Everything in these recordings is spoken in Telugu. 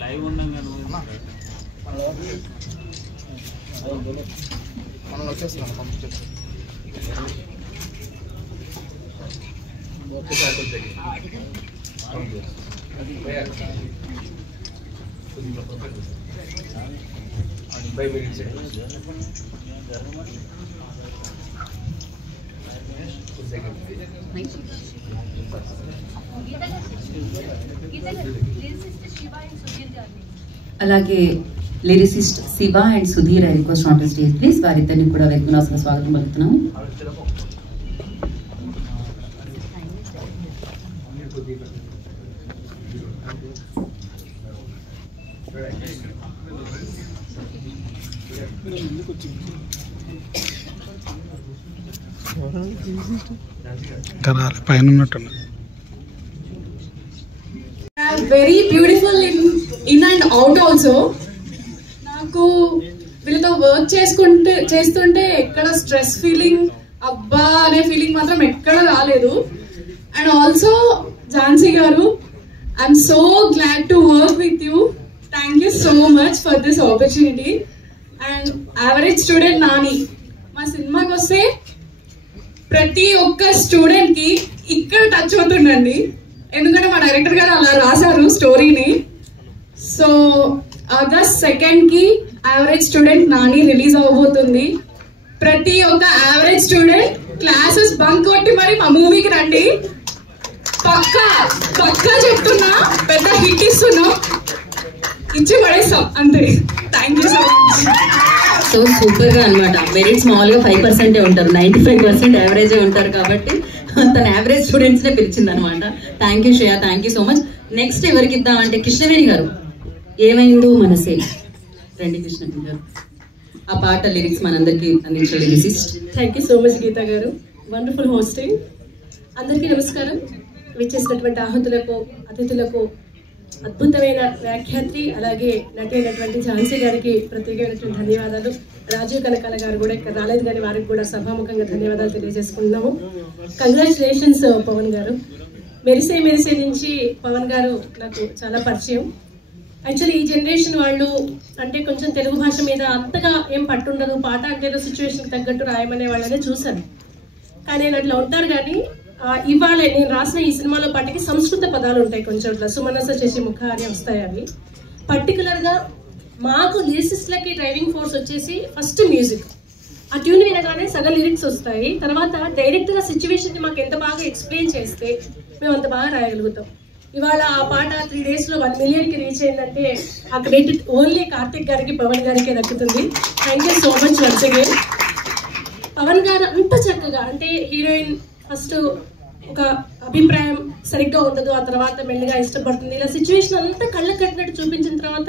లైవ్ ఉండంగా మనం వచ్చేస్తున్నాం పంపించేస్తాం. అలాగే lyricist Shiva and Sudheer I request on the stage please. వారిద్దరిని కూడా వేదికగా స్వాగతం పలుకుతున్నాము. పైన ఉన్నట్టున్నా very beautiful in and out also. నాకు వీళ్ళతో వర్క్ చేస్తుంటే ఎక్కడ స్ట్రెస్ ఫీలింగ్ అబ్బా అనే ఫీలింగ్ మాత్రం ఎక్కడ రాలేదు. అండ్ ఆల్సో ఝాన్సీ గారు, I'm so glad to work with you. Thank you so much for this opportunity. And average student Nani, మా సినిమాకి వస్తే ప్రతి ఒక్క స్టూడెంట్ కి ఇక్కడ టచ్ అవుతుండండి, ఎందుకంటే మా డైరెక్టర్ గారు అలా రాశారు స్టోరీని. సో ఆగస్ట్ 2nd కి యావరేజ్ స్టూడెంట్ నాని రిలీజ్ అవ్వబోతుంది. ప్రతి ఒక్క యావరేజ్ స్టూడెంట్ క్లాసెస్ బంక్ కొట్టి మరి మా మూవీకి రండి. పక్కా చెప్తున్నా, పెద్ద హిట్ ఇస్తున్నాం, ఇచ్చి పడేస్తాం అంతే. Thank you so much. So super గా అనమాట. మెరిట్స్ మామూలుగా 5% ఉంటారు, 95% యావరేజ్ ఉంటారు కాబట్టి తన యావరేజ్ స్టూడెంట్స్ నే పిలిచింది అనమాట. Thank you Shreya, thank you so much. Next ఎవరికి ఇద్దాం అంటే కృష్ణవేణి గారు, ఏమైందో మనసే. రండి కృష్ణవేణి గారు, ఆ పాట లిరిక్స్ మనందరికి అందించే lyricist. Thank you so much Geetha గారు, వండర్ఫుల్ హోస్టింగ్. అందరికీ నమస్కారం. విచ్చేసినటువంటి ఆహుతులకు, అతిథులకు, అద్భుతమైన వ్యాఖ్యాత్రి అలాగే నటి అయినటువంటి ఝాన్సీ గారికి ప్రత్యేకమైనటువంటి ధన్యవాదాలు. రాజీవ్ కనకాల గారు కూడా ఇక్కడ రాలేదు కానీ వారికి కూడా సభాముఖంగా ధన్యవాదాలు తెలియజేసుకుంటున్నాము. కంగ్రాచులేషన్స్ పవన్ గారు. మెరిసే నుంచి పవన్ గారు నాకు చాలా పరిచయం. యాక్చువల్లీ ఈ జనరేషన్ వాళ్ళు అంటే కొంచెం తెలుగు భాష మీద అంతగా ఏం పట్టుండదు, పాట అంటే సిచ్యువేషన్కి తగ్గట్టు రాయమనే వాళ్ళనే చూశాను. కానీ నేను అట్లా ఉంటారు. కానీ ఇవాళ నేను రాసిన ఈ సినిమాలో పాటికి సంస్కృత పదాలు ఉంటాయి కొంచెం, ఇట్లా సుమనస చేసి ముఖ అని వస్తాయి. అవి పర్టికులర్గా మాకు లిరిసిస్ట్లకి డ్రైవింగ్ ఫోర్స్ వచ్చేసి ఫస్ట్ మ్యూజిక్. ఆ ట్యూన్ వినగానే సగం లిరిక్స్ వస్తాయి. తర్వాత డైరెక్ట్గా సిచ్యువేషన్ని మాకు ఎంత బాగా ఎక్స్ప్లెయిన్ చేస్తే మేము అంత బాగా రాయగలుగుతాం. ఇవాళ ఆ పాట 3 daysలో 1 millionకి రీచ్ అయిందంటే ఆ క్రెడిట్ ఓన్లీ కార్తిక్ గారికి, పవన్ గారికి దక్కుతుంది. Thank you so much once again. Pavan గారు అంత చక్కగా, అంటే హీరోయిన్ ఫస్ట్ ఒక అభిప్రాయం సరిగ్గా ఉండదు, ఆ తర్వాత మెల్లిగా ఇష్టపడుతుంది, ఇలా సిచ్యువేషన్ అంతా కళ్ళకు కట్టినట్టు చూపించిన తర్వాత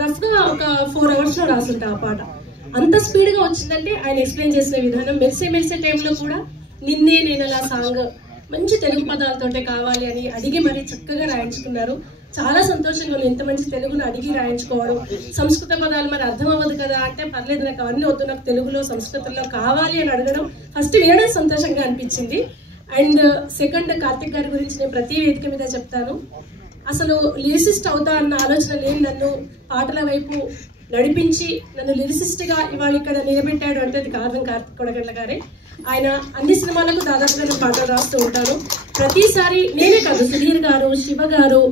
రఫ్గా ఒక 4 hours రాసుంటా ఆ పాట. అంత స్పీడ్గా వచ్చిందంటే ఆయన ఎక్స్ప్లెయిన్ చేసిన విధానం. మెరిసే టైంలో కూడా నిన్నే నేను అలా సాంగ్ మంచి తెలుగు పదాలతోటే కావాలి అని అడిగి మరీ చక్కగా రాయించుకున్నారు. చాలా సంతోషంగా ఉంది ఇంత మంచి తెలుగును అడిగి రాయించుకోవడం. సంస్కృత పదాలు మరి అర్థం అవ్వదు కదా అంటే పర్లేదు, నాకు అవన్నీ వద్దు, నాకు తెలుగులో సంస్కృతంలో కావాలి అని అడగడం ఫస్ట్ వినడం సంతోషంగా అనిపించింది. అండ్ సెకండ్, కార్తిక్ గారి గురించి నేను ప్రతి వేదిక మీద చెప్తాను, అసలు లిరిసిస్ట్ అవుతా అన్న ఆలోచన లేని నన్ను పాటల వైపు నడిపించి నన్ను లిరిసిస్ట్గా ఇవాళ ఇక్కడ నిలబెట్టాడు అంటే అది కారణం కార్తిక్ కొడగండ్ల గారే. ఆయన అన్ని సినిమాలకు దాదాపుగా నేను పాటలు రాస్తూ ఉంటాను. ప్రతిసారి నేనే కాదు, సుధీర్ గారు, శివ గారు,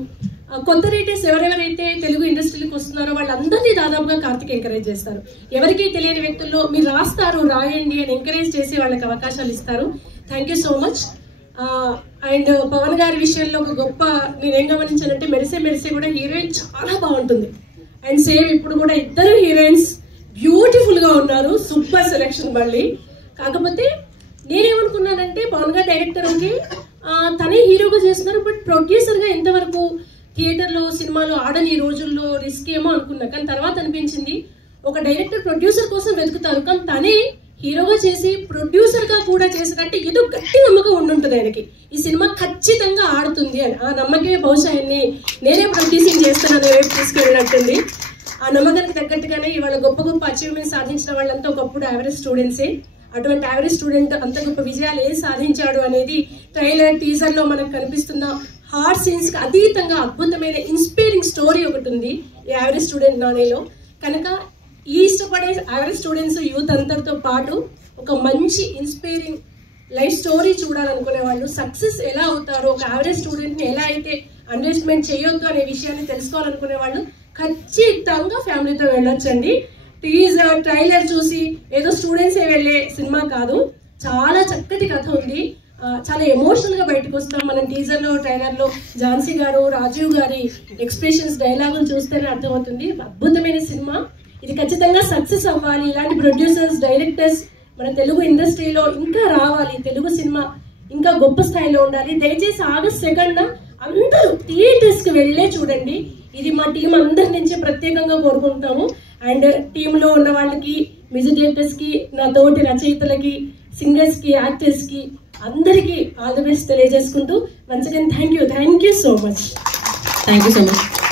కొత్త రైటర్స్ ఎవరెవరైతే తెలుగు ఇండస్ట్రీకి వస్తున్నారో వాళ్ళందరినీ దాదాపుగా కార్తిక్ ఎంకరేజ్ చేస్తారు. ఎవరికీ తెలియని వ్యక్తుల్లో మీరు రాస్తారు, రాయండి అని ఎంకరేజ్ చేసి వాళ్ళకి అవకాశాలు ఇస్తారు. Thank you so much. And Pavan గారి విషయంలో ఒక గొప్ప నేనేం గమనించానంటే మెరిసే కూడా హీరోయిన్ చాలా బాగుంటుంది. అండ్ సేమ్ ఇప్పుడు కూడా ఇద్దరు హీరోయిన్స్ బ్యూటిఫుల్గా ఉన్నారు. సూపర్ సెలెక్షన్ మళ్ళీ. కాకపోతే నేనేమనుకున్నానంటే పవన్ గారు డైరెక్టర్ ఓకే తనే హీరోగా చేస్తున్నారు, బట్ ప్రొడ్యూసర్గా ఎంతవరకు థియేటర్లో సినిమాలు ఆడని రోజుల్లో రిస్క్ ఏమో అనుకున్నా. కానీ తర్వాత అనిపించింది ఒక డైరెక్టర్ ప్రొడ్యూసర్ కోసం వెతుకుతారు, కానీ తనే హీరోగా చేసి ప్రొడ్యూసర్గా కూడా చేసినట్టు ఏదో గట్టి నమ్మకం ఉండుంటుంది ఆయనకి, ఈ సినిమా ఖచ్చితంగా ఆడుతుంది అని. ఆ నమ్మకమే బహుశా ఆయన్ని నేనే ప్రొడ్యూసింగ్ చేస్తానని వైపు తీసుకెళ్ళినట్టుంది. ఆ నమ్మకానికి తగ్గట్టుగానే ఇవాళ గొప్ప గొప్ప అచీవ్మెంట్స్ సాధించిన వాళ్ళంతా ఒకప్పుడు యావరేజ్ స్టూడెంట్సే. అటువంటి యావరేజ్ స్టూడెంట్ అంత గొప్ప విజయాలు ఏం సాధించాడు అనేది ట్రైలర్ టీజర్లో మనకు కనిపిస్తున్న హార్డ్ సీన్స్కి అతీతంగా అద్భుతమైన ఇన్స్పైరింగ్ స్టోరీ ఒకటి ఉంది ఈ యావరేజ్ స్టూడెంట్ నానేలో. కనుక ఈ ఇష్టపడే యావరేజ్ స్టూడెంట్స్ యూత్ అంతటితో పాటు ఒక మంచి ఇన్స్పైరింగ్ లైఫ్ స్టోరీ చూడాలనుకునే వాళ్ళు, సక్సెస్ ఎలా అవుతారో, ఒక యావరేజ్ స్టూడెంట్ని ఎలా అయితే అండర్స్టాండ్ చేయొద్దు అనే విషయాన్ని తెలుసుకోవాలనుకునే వాళ్ళు ఖచ్చితంగా ఫ్యామిలీతో వెళ్ళొచ్చండి. టీజర్ ట్రైలర్ చూసి ఏదో స్టూడెంట్సే వెళ్ళే సినిమా కాదు, చాలా చక్కటి కథ ఉంది. చాలా ఎమోషనల్గా బయటకు వస్తాం మనం టీజర్లో ట్రైలర్లో. ఝాన్సీ గారు, రాజీవ్ గారి ఎక్స్ప్రెషన్స్, డైలాగులు చూస్తేనే అర్థమవుతుంది. అద్భుతమైన సినిమా, ఇది ఖచ్చితంగా సక్సెస్ అవ్వాలి. ఇలాంటి ప్రొడ్యూసర్స్, డైరెక్టర్స్ మన తెలుగు ఇండస్ట్రీలో ఇంకా రావాలి, తెలుగు సినిమా ఇంకా గొప్ప స్థాయిలో ఉండాలి. దయచేసి August 2న అందరూ థియేటర్స్కి వెళ్ళే చూడండి. ఇది మా టీం అందరి నుంచి ప్రత్యేకంగా కోరుకుంటున్నాము. అండ్ టీంలో ఉన్న వాళ్ళకి, మ్యూజిక్ డైరెక్టర్స్కి, నా తోటి రచయితలకి, సింగర్స్కి, యాక్టర్స్కి అందరికీ ఆల్ ది బెస్ట్ తెలియజేసుకుంటూ once again thank you so much. Thank you so much.